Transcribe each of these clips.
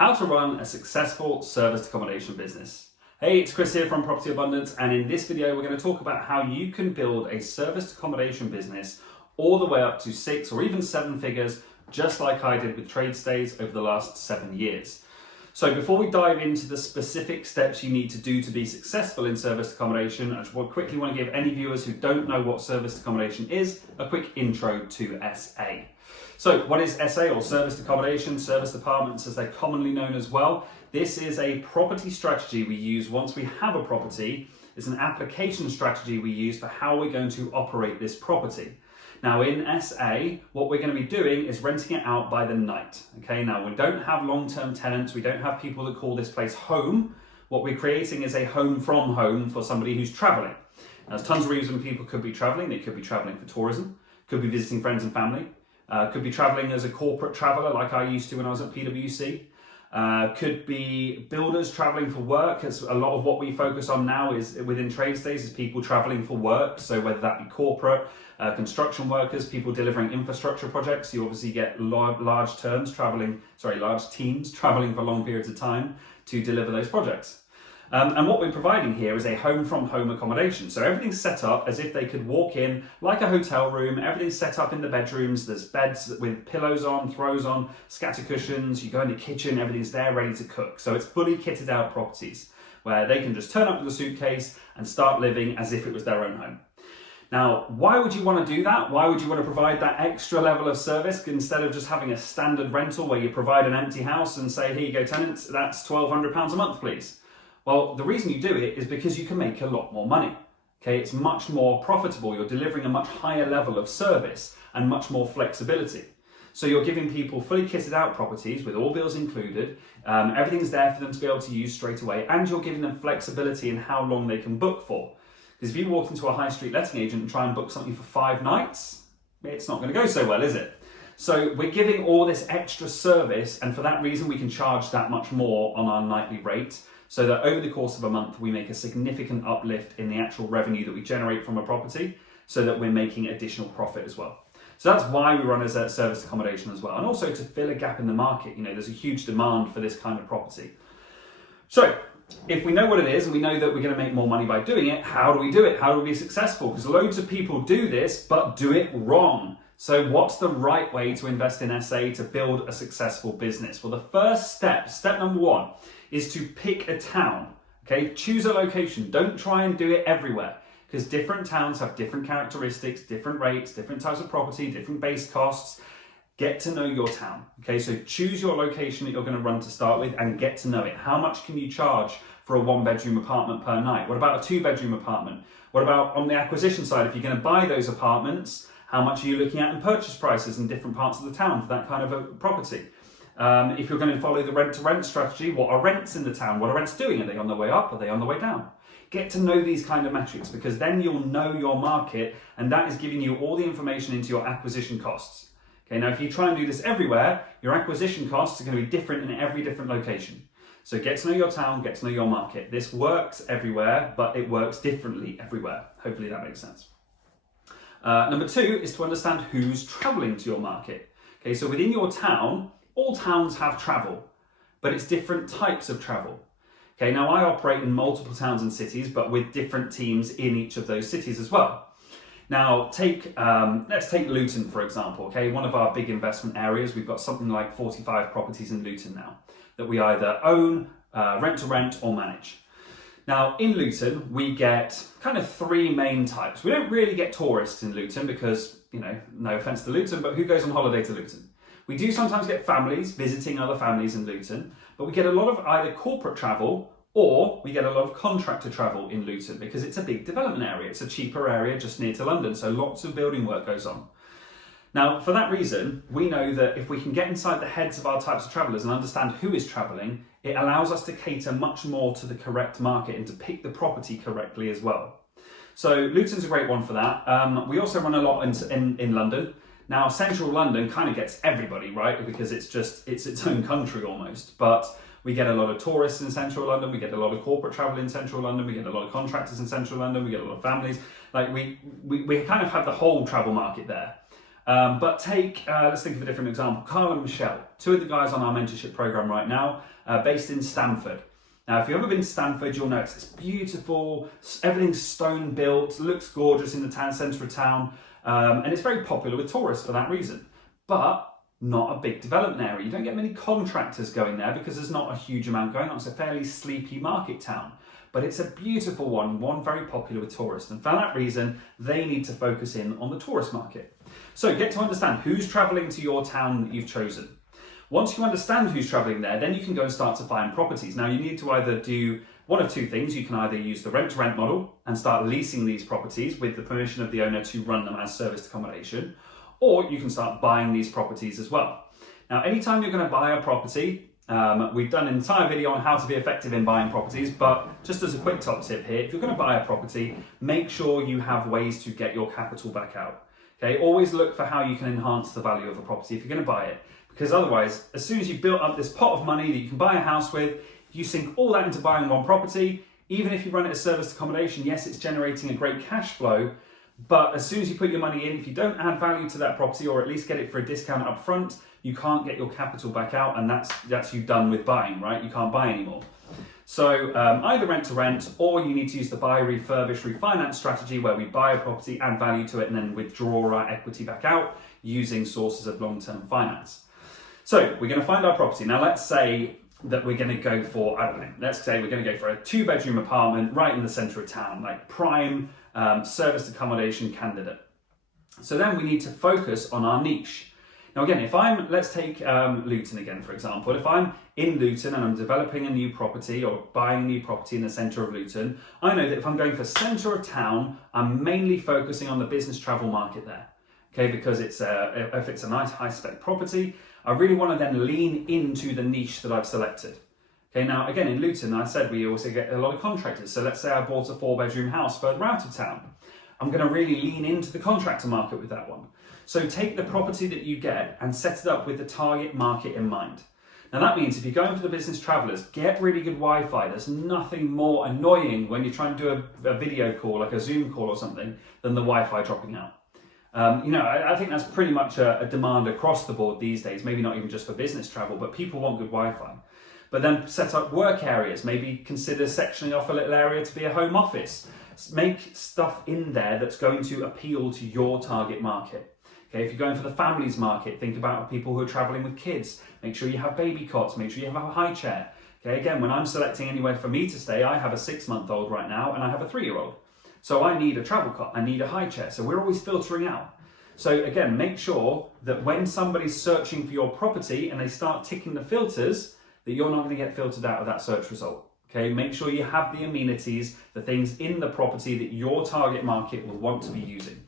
How to run a successful serviced accommodation business. Hey, it's Chris here from Property Abundance, and in this video we're going to talk about how you can build a serviced accommodation business all the way up to 6 or even 7 figures, just like I did with trade stays over the last 7 years. So before we dive into the specific steps you need to do to be successful in serviced accommodation, I just quickly want to give any viewers who don't know what serviced accommodation is a quick intro to SA. So what is SA, or serviced accommodation, serviced apartments as they're commonly known as well? This is a property strategy we use once we have a property. It's an application strategy we use for how we're going to operate this property. Now in SA, what we're going to be doing is renting it out by the night. Okay, now we don't have long-term tenants, we don't have people that call this place home. What we're creating is a home from home for somebody who's traveling. Now, there's tons of reasons people could be traveling. They could be traveling for tourism, could be visiting friends and family, could be traveling as a corporate traveler like I used to when I was at PwC. Could be builders traveling for work. As a lot of what we focus on now is within trade stays is people traveling for work. So whether that be corporate, construction workers, people delivering infrastructure projects, you obviously get large teams traveling for long periods of time to deliver those projects. And what we're providing here is a home from home accommodation. So everything's set up as if they could walk in like a hotel room. Everything's set up in the bedrooms. There's beds with pillows on, throws on, scatter cushions. You go in the kitchen, everything's there ready to cook. So it's fully kitted out properties where they can just turn up with a suitcase and start living as if it was their own home. Now, why would you want to do that? Why would you want to provide that extra level of service instead of just having a standard rental where you provide an empty house and say, here you go tenants, that's £1,200 a month, please? Well, the reason you do it is because you can make a lot more money. Okay, it's much more profitable. You're delivering a much higher level of service and much more flexibility. So you're giving people fully kitted out properties with all bills included. Everything's there for them to be able to use straight away, and you're giving them flexibility in how long they can book for. Because if you walk into a high street letting agent and try and book something for 5 nights, it's not going to go so well, is it? So we're giving all this extra service, and for that reason we can charge that much more on our nightly rate, so that over the course of a month we make a significant uplift in the actual revenue that we generate from a property, so that we're making additional profit as well. So that's why we run as a serviced accommodation as well, and also to fill a gap in the market. You know, there's a huge demand for this kind of property. So if we know what it is and we know that we're going to make more money by doing it, how do we do it? How do we be successful? Because loads of people do this but do it wrong. So what's the right way to invest in SA to build a successful business? Well, the first step number 1, is to pick a town. Okay, choose a location. Don't try and do it everywhere, because different towns have different characteristics, different rates, different types of property, different base costs. Get to know your town. Okay, so choose your location that you're going to run to start with and get to know it. How much can you charge for a 1-bedroom apartment per night? What about a 2-bedroom apartment? What about on the acquisition side? If you're going to buy those apartments, how much are you looking at in purchase prices in different parts of the town for that kind of a property? If you're going to follow the rent-to-rent strategy, what are rents in the town? What are rents doing? Are they on the way up? Are they on the way down? Get to know these kind of metrics, because then you'll know your market, and that is giving you all the information into your acquisition costs. Okay, now if you try and do this everywhere, your acquisition costs are going to be different in every different location. So get to know your town, get to know your market. This works everywhere, but it works differently everywhere. Hopefully that makes sense. Number 2 is to understand who's traveling to your market. Okay, so within your town, all towns have travel, but it's different types of travel. Okay, now I operate in multiple towns and cities, but with different teams in each of those cities as well. Now, let's take Luton, for example. Okay, one of our big investment areas. We've got something like 45 properties in Luton now that we either own, rent to rent, or manage. Now, in Luton, we get kind of 3 main types. We don't really get tourists in Luton because, you know, no offense to Luton, but who goes on holiday to Luton? We do sometimes get families visiting other families in Luton, but we get a lot of either corporate travel or we get a lot of contractor travel in Luton because it's a big development area. It's a cheaper area just near to London, so lots of building work goes on. Now, for that reason, we know that if we can get inside the heads of our types of travellers and understand who is travelling, it allows us to cater much more to the correct market and to pick the property correctly as well. So Luton's a great one for that. We also run a lot in London. Now, central London kind of gets everybody, right? Because it's its own country almost. But we get a lot of tourists in central London. We get a lot of corporate travel in central London. We get a lot of contractors in central London. We get a lot of families. Like we kind of have the whole travel market there. But let's think of a different example. Carl and Michelle, two of the guys on our mentorship program right now, based in Stamford. Now, if you've ever been to Stamford, you'll notice it's beautiful, everything's stone built, looks gorgeous in the centre of town, and it's very popular with tourists for that reason. But not a big development area. You don't get many contractors going there because there's not a huge amount going on. It's a fairly sleepy market town. But it's a beautiful one very popular with tourists. And for that reason, they need to focus in on the tourist market. So get to understand who's traveling to your town that you've chosen. Once you understand who's traveling there, then you can go and start to find properties. Now you need to either do one of two things. You can either use the rent-to-rent model and start leasing these properties with the permission of the owner to run them as serviced accommodation, or you can start buying these properties as well. Now, anytime you're going to buy a property, we've done an entire video on how to be effective in buying properties, but just as a quick top tip here, if you're going to buy a property, make sure you have ways to get your capital back out. Okay, always look for how you can enhance the value of a property if you're going to buy it, because otherwise, as soon as you've built up this pot of money that you can buy a house with, you sink all that into buying one property. Even if you run it as serviced accommodation, yes, it's generating a great cash flow, but as soon as you put your money in, if you don't add value to that property or at least get it for a discount up front, you can't get your capital back out, and that's you done with buying, right? You can't buy anymore. So either rent to rent, or you need to use the buy, refurbish, refinance strategy where we buy a property, add value to it, and then withdraw our equity back out using sources of long-term finance. So we're going to find our property. Now let's say that we're going to go for, I don't know, let's say we're going to go for a 2-bedroom apartment right in the centre of town, like prime serviced accommodation candidate. So then we need to focus on our niche. Now again, let's take Luton again, for example. If I'm in Luton and I'm developing a new property or buying a new property in the centre of Luton, I know that if I'm going for centre of town, I'm mainly focusing on the business travel market there. Okay, because if it's a nice high spec property, I really want to then lean into the niche that I've selected. Okay, now again in Luton, I said we also get a lot of contractors. So let's say I bought a 4-bedroom house further out of town. I'm going to really lean into the contractor market with that one. So take the property that you get and set it up with the target market in mind. Now that means if you're going for the business travellers, get really good Wi-Fi. There's nothing more annoying when you're trying to do a video call, like a Zoom call or something, than the Wi-Fi dropping out. I think that's pretty much a demand across the board these days, maybe not even just for business travel, but people want good Wi-Fi. But then set up work areas, maybe consider sectioning off a little area to be a home office. Make stuff in there that's going to appeal to your target market. Okay, if you're going for the families market, think about people who are traveling with kids. Make sure you have baby cots, make sure you have a high chair. Okay, again, when I'm selecting anywhere for me to stay, I have a 6-month-old right now and I have a 3-year-old. So I need a travel cot, I need a high chair. So we're always filtering out. So again, make sure that when somebody's searching for your property and they start ticking the filters, that you're not going to get filtered out of that search result. Okay, make sure you have the amenities, the things in the property that your target market will want to be using.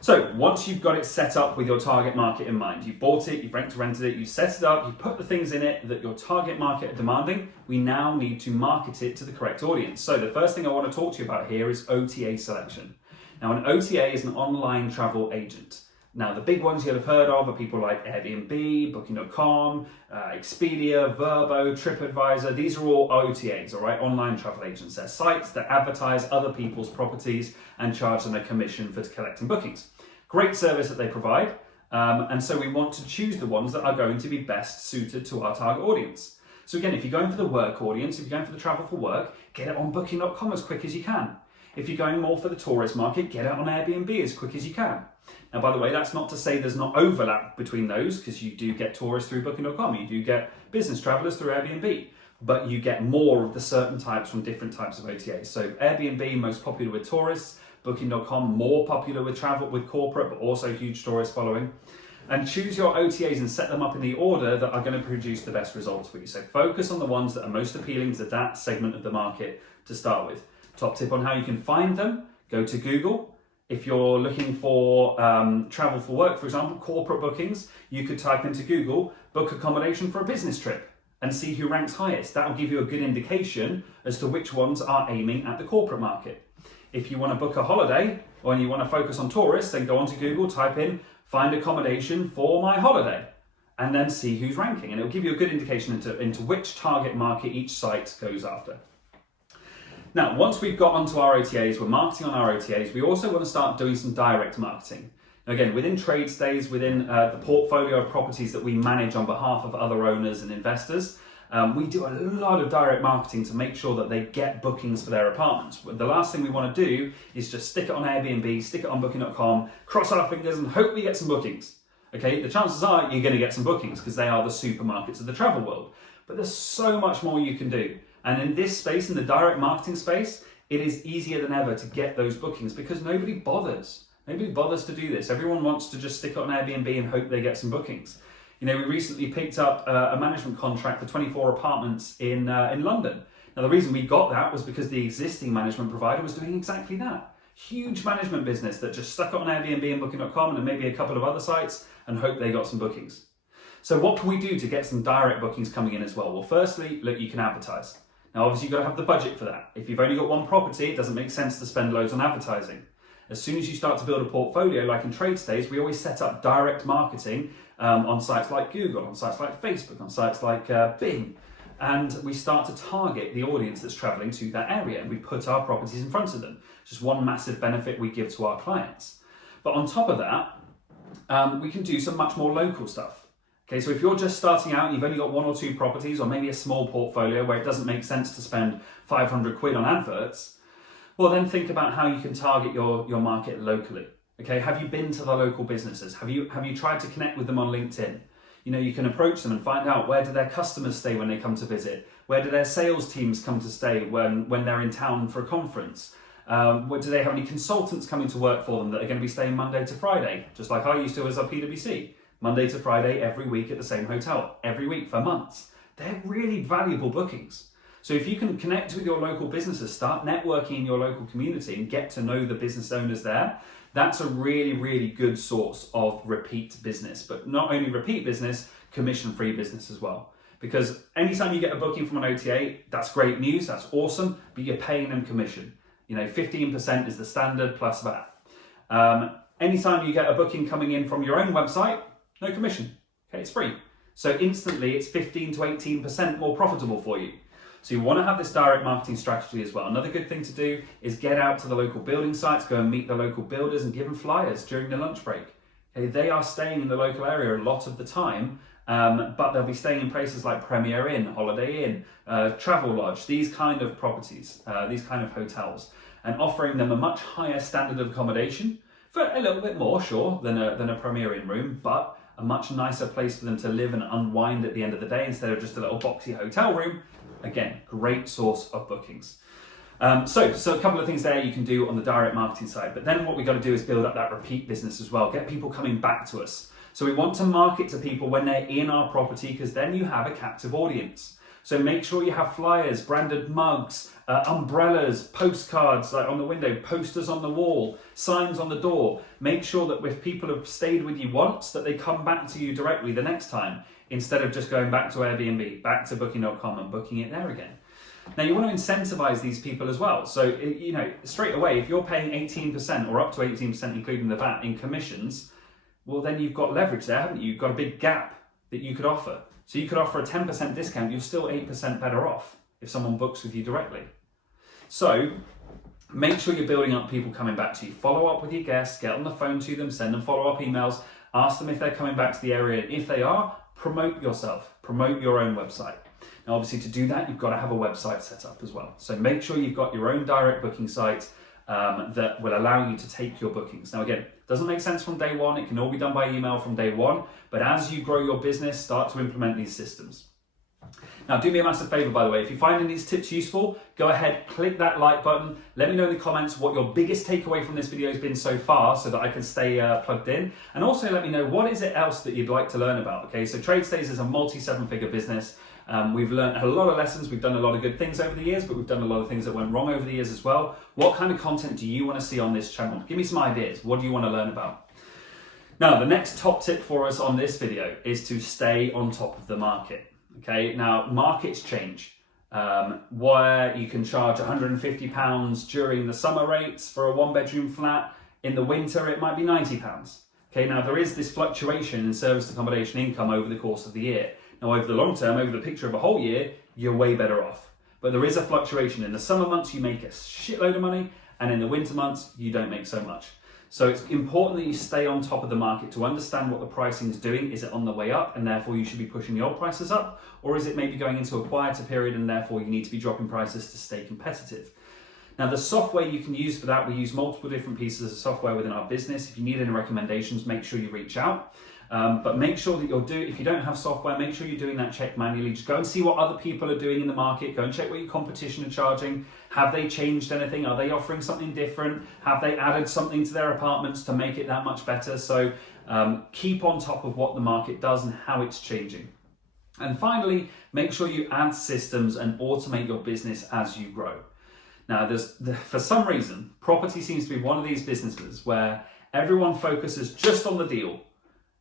So once you've got it set up with your target market in mind, you bought it, you've rented it, you set it up, you put the things in it that your target market are demanding, we now need to market it to the correct audience. So the first thing I want to talk to you about here is OTA selection. Now an OTA is an online travel agent. Now the big ones you'll have heard of are people like Airbnb, Booking.com, Expedia, Vrbo, TripAdvisor. These are all OTAs, all right, online travel agents. They're sites that advertise other people's properties and charge them a commission for collecting bookings. Great service that they provide, and so we want to choose the ones that are going to be best suited to our target audience. So again, if you're going for the work audience, if you're going for the travel for work, get it on Booking.com as quick as you can. If you're going more for the tourist market, get it on Airbnb as quick as you can. Now, by the way, that's not to say there's not overlap between those, because you do get tourists through Booking.com, you do get business travelers through Airbnb, but you get more of the certain types from different types of OTAs. So Airbnb, most popular with tourists, Booking.com, more popular with travel, with corporate, but also huge tourist following. And choose your OTAs and set them up in the order that are going to produce the best results for you. So focus on the ones that are most appealing to that segment of the market to start with. Top tip on how you can find them, go to Google. If you're looking for travel for work, for example, corporate bookings, you could type into Google, book accommodation for a business trip, and see who ranks highest. That will give you a good indication as to which ones are aiming at the corporate market. If you want to book a holiday, or you want to focus on tourists, then go onto Google, type in, find accommodation for my holiday, and then see who's ranking. And it will give you a good indication into which target market each site goes after. Now, once we've got onto our OTAs, we're marketing on our OTAs, we also want to start doing some direct marketing. Again, within trade stays, within the portfolio of properties that we manage on behalf of other owners and investors, we do a lot of direct marketing to make sure that they get bookings for their apartments. The last thing we want to do is just stick it on Airbnb, stick it on booking.com, cross our fingers and hope we get some bookings. Okay, the chances are you're going to get some bookings because they are the supermarkets of the travel world. But there's so much more you can do. And in this space, in the direct marketing space, it is easier than ever to get those bookings because nobody bothers. Nobody bothers to do this. Everyone wants to just stick it on Airbnb and hope they get some bookings. You know, we recently picked up a management contract for 24 apartments in London. Now, the reason we got that was because the existing management provider was doing exactly that. Huge management business that just stuck it on Airbnb and Booking.com and maybe a couple of other sites and hope they got some bookings. So what can we do to get some direct bookings coming in as well? Well, firstly, look, you can advertise. Now, obviously, you've got to have the budget for that. If you've only got one property, it doesn't make sense to spend loads on advertising. As soon as you start to build a portfolio, like in trade stays, we always set up direct marketing on sites like Google, on sites like Facebook, on sites like Bing. And we start to target the audience that's traveling to that area and we put our properties in front of them. Just one massive benefit we give to our clients. But on top of that, we can do some much more local stuff. Okay, so if you're just starting out and you've only got one or two properties or maybe a small portfolio where it doesn't make sense to spend 500 quid on adverts, well then think about how you can target your market locally. Okay, have you been to the local businesses? Have you tried to connect with them on LinkedIn? You know, you can approach them and find out where do their customers stay when they come to visit? Where do their sales teams come to stay when they're in town for a conference? Do they have any consultants coming to work for them that are going to be staying Monday to Friday? Just like I used to as a PwC. Monday to Friday, every week at the same hotel, every week for months. They're really valuable bookings. So if you can connect with your local businesses, start networking in your local community and get to know the business owners there, that's a really, really good source of repeat business. But not only repeat business, commission-free business as well. Because anytime you get a booking from an OTA, that's great news, that's awesome, but you're paying them commission. You know, 15% is the standard plus that. Anytime you get a booking coming in from your own website, no commission, okay, it's free. So instantly it's 15 to 18% more profitable for you. So you want to have this direct marketing strategy as well. Another good thing to do is get out to the local building sites, go and meet the local builders and give them flyers during the lunch break. Okay, they are staying in the local area a lot of the time, but they'll be staying in places like Premier Inn, Holiday Inn, Travelodge, these kind of properties, these kind of hotels, and offering them a much higher standard of accommodation for a little bit more, sure, than a Premier Inn room, but a much nicer place for them to live and unwind at the end of the day instead of just a little boxy hotel room. Again, great source of bookings. So a couple of things there you can do on the direct marketing side, but then what we've got to do is build up that repeat business as well, get people coming back to us. So we want to market to people when they're in our property because then you have a captive audience. So make sure you have flyers, branded mugs, umbrellas, postcards like on the window, posters on the wall, signs on the door. Make sure that if people have stayed with you once, that they come back to you directly the next time, instead of just going back to Airbnb, back to Booking.com and booking it there again. Now you want to incentivize these people as well. So, you know, straight away, if you're paying 18% or up to 18%, including the VAT in commissions, well, then you've got leverage there, haven't you? You've got a big gap that you could offer. So you could offer a 10% discount, you're still 8% better off if someone books with you directly. So make sure you're building up people coming back to you. Follow up with your guests, get on the phone to them, send them follow-up emails, ask them if they're coming back to the area. And if they are, promote yourself, promote your own website. Now, obviously, to do that, you've got to have a website set up as well. So make sure you've got your own direct booking site that will allow you to take your bookings. Now, again, it doesn't make sense from day one. It can all be done by email from day one. But as you grow your business, start to implement these systems. Now, do me a massive favor, by the way. If you're finding these tips useful, go ahead, click that like button. Let me know in the comments what your biggest takeaway from this video has been so far so that I can stay plugged in. And also let me know what is it else that you'd like to learn about. Okay, so TradeStays is a multi-seven-figure business. We've learned a lot of lessons. We've done a lot of good things over the years, but we've done a lot of things that went wrong over the years as well. What kind of content do you want to see on this channel? Give me some ideas. What do you want to learn about? Now, the next top tip for us on this video is to stay on top of the market. Okay, now markets change. Where you can charge £150 during the summer rates for a one-bedroom flat, in the winter it might be £90. Okay, now there is this fluctuation in service accommodation income over the course of the year. Now over the long term, over the picture of a whole year, you're way better off. But there is a fluctuation. In the summer months you make a shitload of money, and in the winter months you don't make so much. So it's important that you stay on top of the market to understand what the pricing is doing. Is it on the way up and therefore you should be pushing your prices up? Or is it maybe going into a quieter period and therefore you need to be dropping prices to stay competitive? Now, the software you can use for that, we use multiple different pieces of software within our business. If you need any recommendations, make sure you reach out. But make sure that if you don't have software, make sure you're doing that check manually. Just go and see what other people are doing in the market. Go and check what your competition are charging. Have they changed anything? Are they offering something different? Have they added something to their apartments to make it that much better? So keep on top of what the market does and how it's changing. And finally, make sure you add systems and automate your business as you grow. Now, for some reason, property seems to be one of these businesses where everyone focuses just on the deal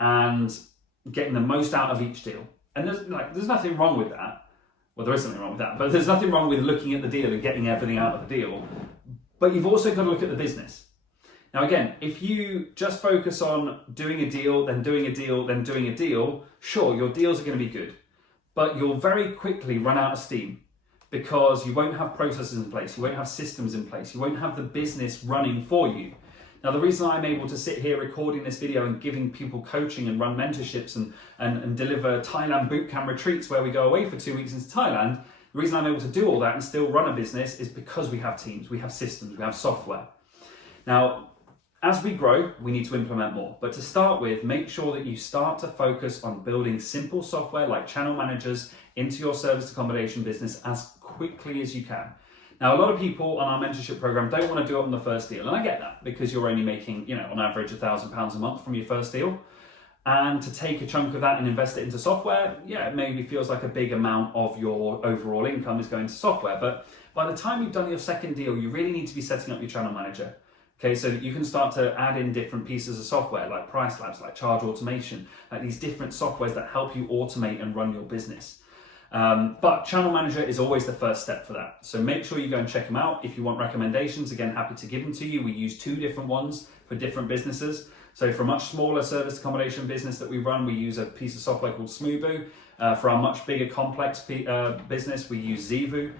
and getting the most out of each deal. And there's nothing wrong with that. Well, there is something wrong with that, but there's nothing wrong with looking at the deal and getting everything out of the deal. But you've also got to look at the business. Now, again, if you just focus on doing a deal, then doing a deal, then doing a deal, sure, your deals are going to be good, but you'll very quickly run out of steam because you won't have processes in place, you won't have systems in place, you won't have the business running for you. Now, the reason I'm able to sit here recording this video and giving people coaching and run mentorships and deliver Thailand bootcamp retreats where we go away for 2 weeks into Thailand, the reason I'm able to do all that and still run a business is because we have teams, we have systems, we have software. Now, as we grow, we need to implement more. But to start with, make sure that you start to focus on building simple software like channel managers into your service accommodation business as quickly as you can. Now, a lot of people on our mentorship program don't want to do it on the first deal. And I get that because you're only making, on average, £1,000 a month from your first deal. And to take a chunk of that and invest it into software, it maybe feels like a big amount of your overall income is going to software. But by the time you've done your second deal, you really need to be setting up your channel manager. Okay, so that you can start to add in different pieces of software like price labs, like charge automation, like these different softwares that help you automate and run your business. But Channel Manager is always the first step for that. So make sure you go and check them out. If you want recommendations, again, happy to give them to you. We use 2 different ones for different businesses. So for a much smaller service accommodation business that we run, we use a piece of software called Smoobu. For our much bigger complex business, we use Zivu.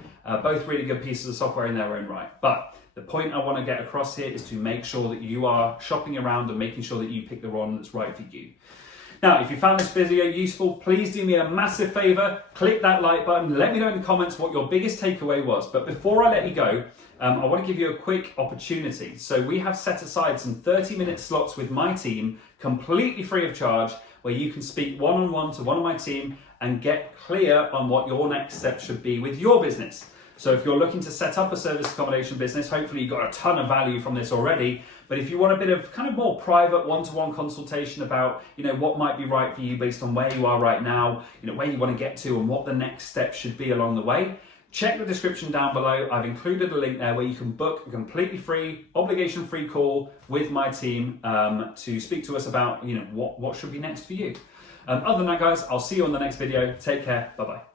Both really good pieces of software in their own right. But the point I want to get across here is to make sure that you are shopping around and making sure that you pick the one that's right for you. Now, if you found this video useful, please do me a massive favor, click that like button, let me know in the comments what your biggest takeaway was. But before I let you go, I want to give you a quick opportunity. So we have set aside some 30-minute slots with my team, completely free of charge, where you can speak one-on-one to one of my team and get clear on what your next step should be with your business. So if you're looking to set up a service accommodation business, hopefully you got a ton of value from this already. But if you want a bit of kind of more private one-to-one consultation about, what might be right for you based on where you are right now, where you want to get to and what the next step should be along the way, check the description down below. I've included a link there where you can book a completely free, obligation-free call with my team to speak to us about, what should be next for you. Other than that, guys, I'll see you on the next video. Take care. Bye-bye.